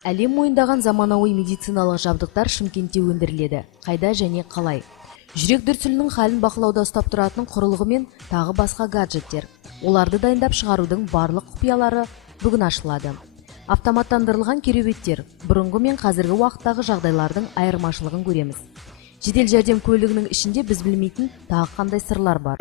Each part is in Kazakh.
Әлем мойындаған заманауи медициналық жабдықтар Шымкентте өндіріледі. Қайда және қалай? Жүрек дүрсілінің халін бақылауда ұстап тұратын құрылғы мен тағы басқа гаджеттер. Оларды дайындап шығарудың барлық құпиялары бүгін ашылады. Автоматтандырылған кереуеттер. Бұрынғы мен қазіргі уақыттағы жағдайлардың айырмашылығын көреміз. Жедел жәрдем көлігінің ішінде біз білмейтін тағы қандай сырлар бар.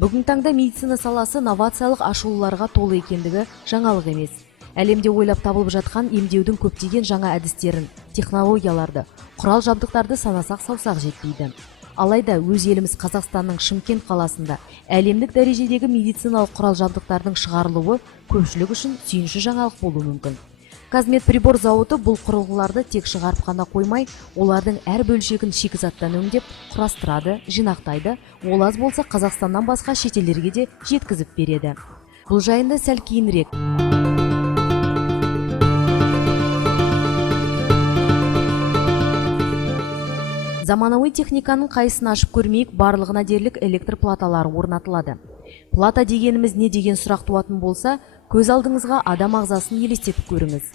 Бүгін таңда медицина саласы новациялық ашылуларға толы екендігі жаңалық емес. Әлемде ойлап табылып жатқан емдеудің көптеген жаңа әдістерін, технологияларды, құрал жабдықтарды санасақ саусақ жетпейді. Алайда өз еліміз Қазақстанның Шымкент қаласында әлемдік дәрежедегі медициналық құрал жабдықтардың шығарылуы көпшілік үшін сүйінші жаңалық болуы мүмкін. Казмедприбор зауыты бұл құрылғыларды тек шығарып қана қоймай, олардың әр бөлшегін шикізаттан өңдеп, құрастырады, жинақтайды, ол аз болса Қазақстаннан басқа шетелдерге де жеткізіп береді. Бұл жайында сәл кейінірек. Заманауи техниканың қайсысын ашып көрмейік, барлығына дерлік электр платалары орнатылады. Плата дегеніміз не деген сұрақ туатын болса, көз алдыңызға адам ағзасын елестетіп көріңіз.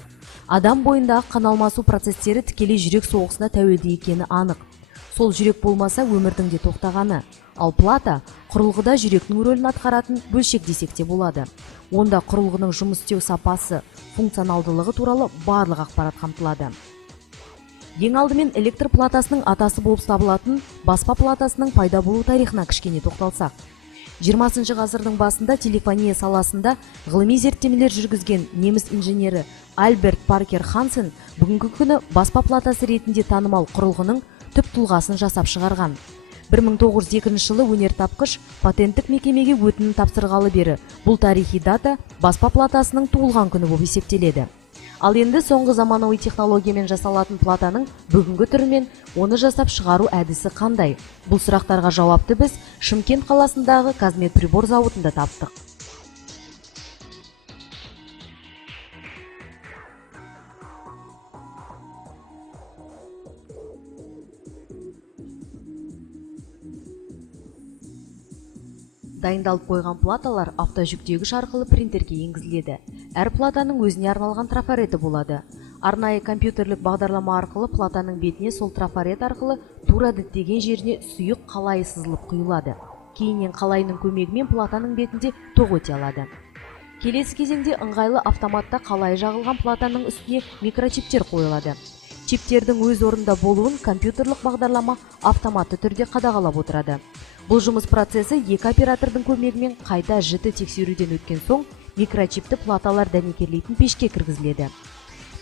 Адам бойындағы қан алмасу процестері тікелей жүрек соғысына тәуелді екені анық. Сол жүрек болмаса өмірдің де тоқтағаны. Ал плата құрылғыда жүректің рөлін атқаратын бөлшек десек те болады. Онда құрылғының жұмыс істеу сапасы, функционалдылығы туралы барлық ақпарат қамтылады. Ең алдымен электр платасының атасы болып табылатын баспа платасының пайда болу тарихына кішкене тоқталсақ. 20 ғасырдың басында телефония саласында ғылыми зерттемелер жүргізген неміс инженері Альберт Паркер Хансен бүгінгі күні баспа платасы ретінде танымал құрылғының түп тұлғасын жасап шығарған. 1902 жылы өнертапқыш патенттік мекемеге өтінім тапсырғалы бері бұл тарихи дата баспа платасының туылған күні болып есептеледі. Ал енді соңғы заманауи технологиямен жасалатын платаның бүгінгі түрімен оны жасап шығару әдісі қандай? Бұл сұрақтарға жауапты біз Шымкент қаласындағы Казмедприбор зауытында таптық. Дайындалып қойған платалар автожүктегіш арқылы принтерге енгізіледі. Әр платаның өзіне арналған трафареті болады. Арнайы компьютерлік бағдарлама арқылы платаның бетіне сол трафарет арқылы тура діттеген жеріне сұйық қалайы сызылып құйылады. Кейіннен қалайының көмегімен платаның бетінде тоқ өте алады. Келесі кезеңде ыңғайлы автоматта қалайы жағылған платаның үстіне микрочиптер қойылады. Чиптердің өз орнында болуын компьютерлік бағдарлама автоматты түрде қадағалап отырады. Бұл жұмыс процесі екі оператордың көмегімен қайта жіті тексеруден өткен соң микрочипті платалар дәнекерлейтін пешке кіргізіледі.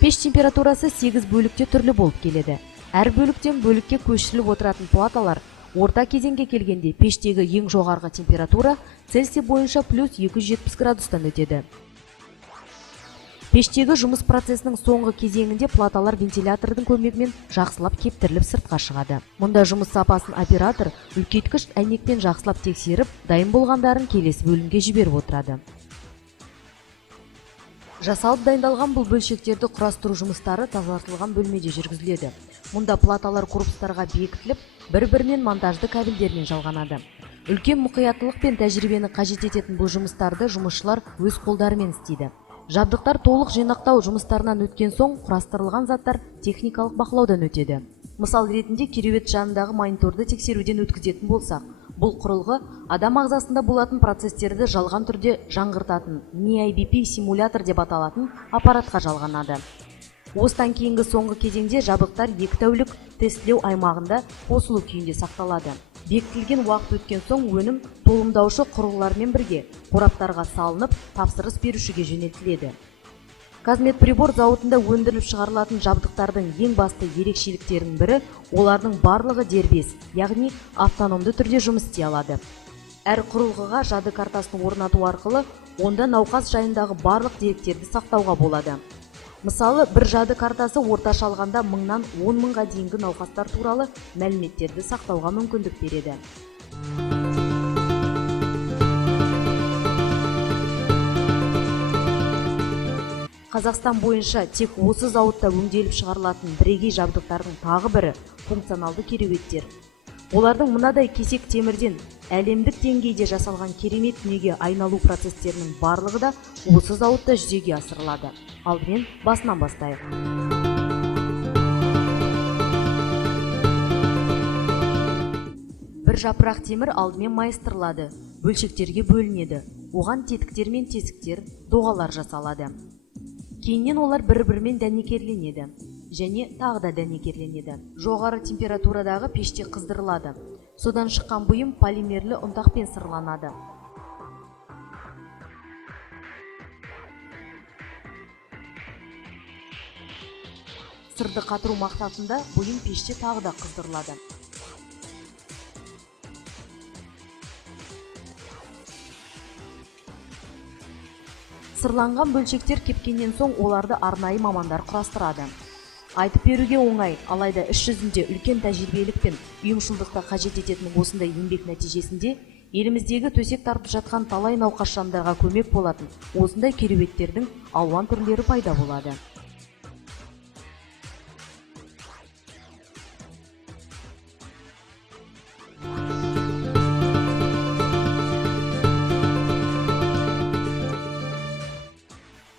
Пеш температурасы 8 бөлікте түрлі болып келеді. Әр бөліктен бөлікке көшіріліп отыратын платалар орта кезеңге келгенде пештегі ең жоғарғы температура Цельсий бойынша плюс 270 градустан өтеді. Пештегі жұмыс процесінің соңғы кезеңінде платалар вентилятордың көмегімен жақсылап кептіріліп сыртқа шығады. Мұнда жұмыс сапасын оператор үлкейткіш әйнекпен жақсылап тексеріп, дайын болғандарын келесі бөлімге жіберіп отырады. Жасалып дайындалған бұл бөлшектерді құрастыру жұмыстары тазартылған бөлмеде жүргізіледі. Мұнда платалар корпустарға бекітіліп, бір-бірінен монтажды кабельдермен жалғанады. Үлкен мұқияттылық пен тәжірибені қажет ететін бұл жұмыстарды жұмысшылар өз қолдарымен істейді. Жабдықтар толық жинақтау жұмыстарынан өткен соң құрастырылған заттар техникалық бақылаудан өтеді. Мысал ретінде кереует жанындағы мониторды тексеруден өткізетін болсақ, бұл құрылғы адам ағзасында болатын процестерді жалған түрде жаңғыртатын NIBP симулятор деп аталатын аппаратқа жалғанады. Осыдан кейінгі соңғы кезеңде жабдықтар 2 тәулік тестілеу аймағында қосылу күйінде сақталады. Бекітілген уақыт өткен соң өнім толымдаушы құрылғылармен бірге қораптарға салынып, тапсырыс берушіге жөнелтіледі. Казмедприбор зауытында өндіріліп шығарылатын жабдықтардың ең басты ерекшеліктерінің бірі олардың барлығы дербес, яғни автономды түрде жұмыс істей алады. Әр құрылғыға жады картасын орнату арқылы онда науқас жайындағы барлық деректерді сақтауға болады. Мысалы, бір жады картасы орташа алғанда 1000-нан 10 мыңға дейінгі науқастар туралы мәліметтерді сақтауға мүмкіндік береді. Қазақстан бойынша тек осы зауытта өңделіп шығарылатын бірегей жабдықтардың тағы бірі функционалды кереуеттер. Олардың мынадай кесек темірден әлемдік деңгейде жасалған керемет дүниеге айналу процестерінің барлығы да осы зауытта жүзеге асырылады. Алдымен басынан бастайық. Бір жапырақ темір алдымен майыстырылады, бөлшектерге бөлінеді. Оған тетіктер мен тесіктер, доғалар жасалады. Кейіннен олар бір-бірімен дәнекерленеді және тағы да дәнекерленеді. Жоғары температурадағы пеште қыздырылады. Содан шыққан бұйым полимерлі ұнтақпен сырланады. Сырды қатыру мақсатында бұйым пеште тағы да қыздырылады. Сырланған бөлшектер кепкеннен соң оларды арнайы мамандар құрастырады. Айтып беруге оңай, алайда іс жүзінде үлкен тәжірибелік пен ұйымшылдықты қажет ететін осындай еңбек нәтижесінде еліміздегі төсек тартып жатқан талай науқас жандарға көмек болатын осындай кереуеттердің алуан түрлері пайда болады.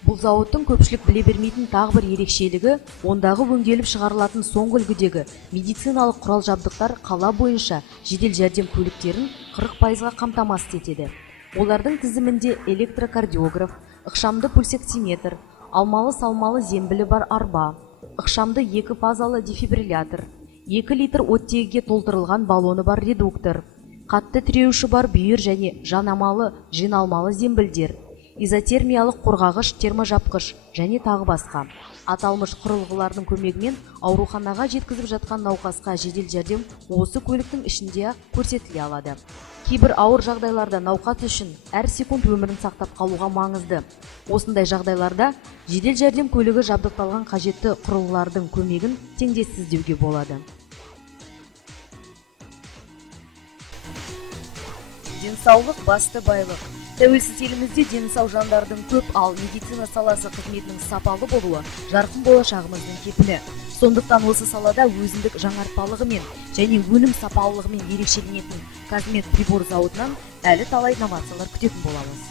Бұл зауыттың көпшілік біле бермейтін тағы бір ерекшелігі, ондағы өңделіп шығарылатын соңғы үлгідегі медициналық құрал-жабдықтар қала бойынша жедел жәрдем көліктерін 40%-ға қамтамасыз етеді. Олардың тізімінде электрокардиограф, ықшамды пульсоксиметр, алмалы-салмалы зембілі бар арба, ықшамды 2 фазалы дефибриллятор, 2 литр оттегіге толтырылған баллоны бар редуктор, қатты тіреуші бар бүйір және жанамалы жиналмалы зембілдер, изотермиялық қорғағыш терможапқыш және тағы басқа. Аталмыш құрылғылардың көмегімен ауруханаға жеткізіп жатқан науқасқа жедел жәрдем осы көліктің ішінде көрсетіле алады. Кейбір ауыр жағдайларда науқас үшін әр секунд өмірін сақтап қалуға маңызды. Осындай жағдайларда жедел жәрдем көлігі жабдықталған қажетті құрылғылардың көмегін теңдессіз деуге болады. Денсаулық басты байлық. Тәуелсіз елімізде дені сау жандардың көп, ал медицина саласы қызметінің сапалы болуы жарқын болашағымыздың кепілі. Сондықтан осы салада өзіндік жаңартпалығымен және өнім сапалылығымен ерекшеленетін Казмед прибор зауытынан әлі талай инновациялар күтетін боламыз.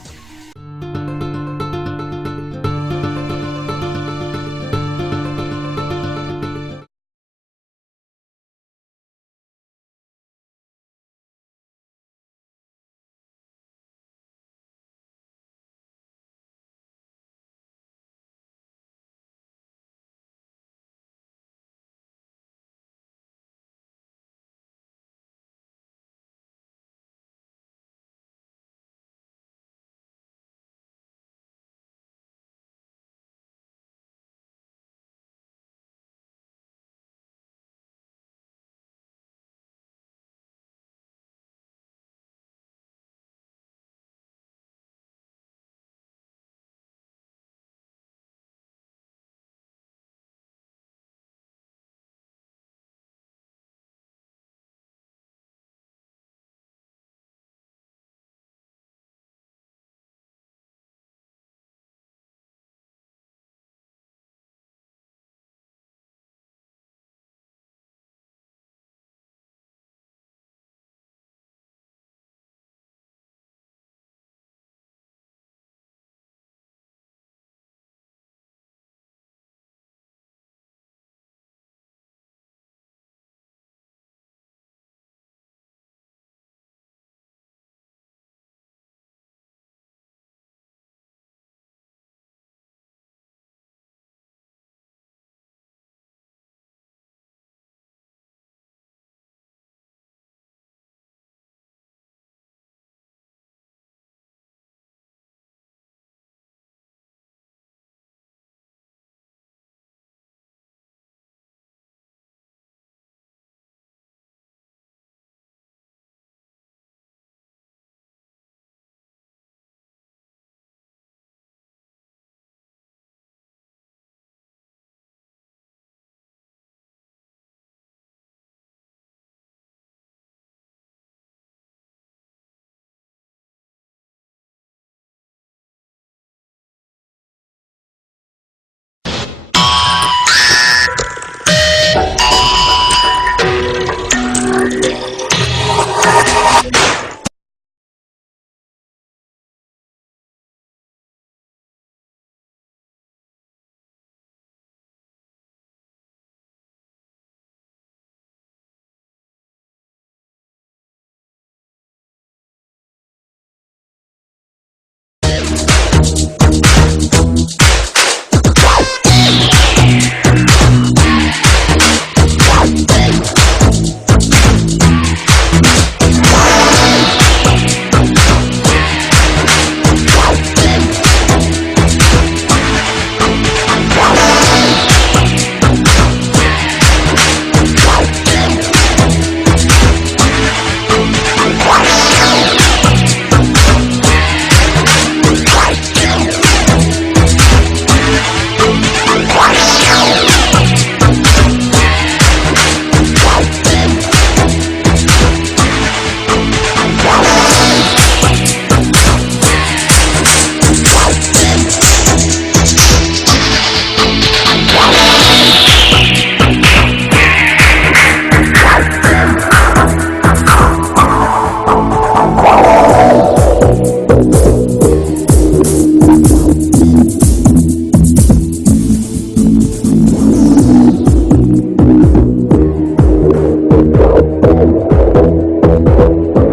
болот.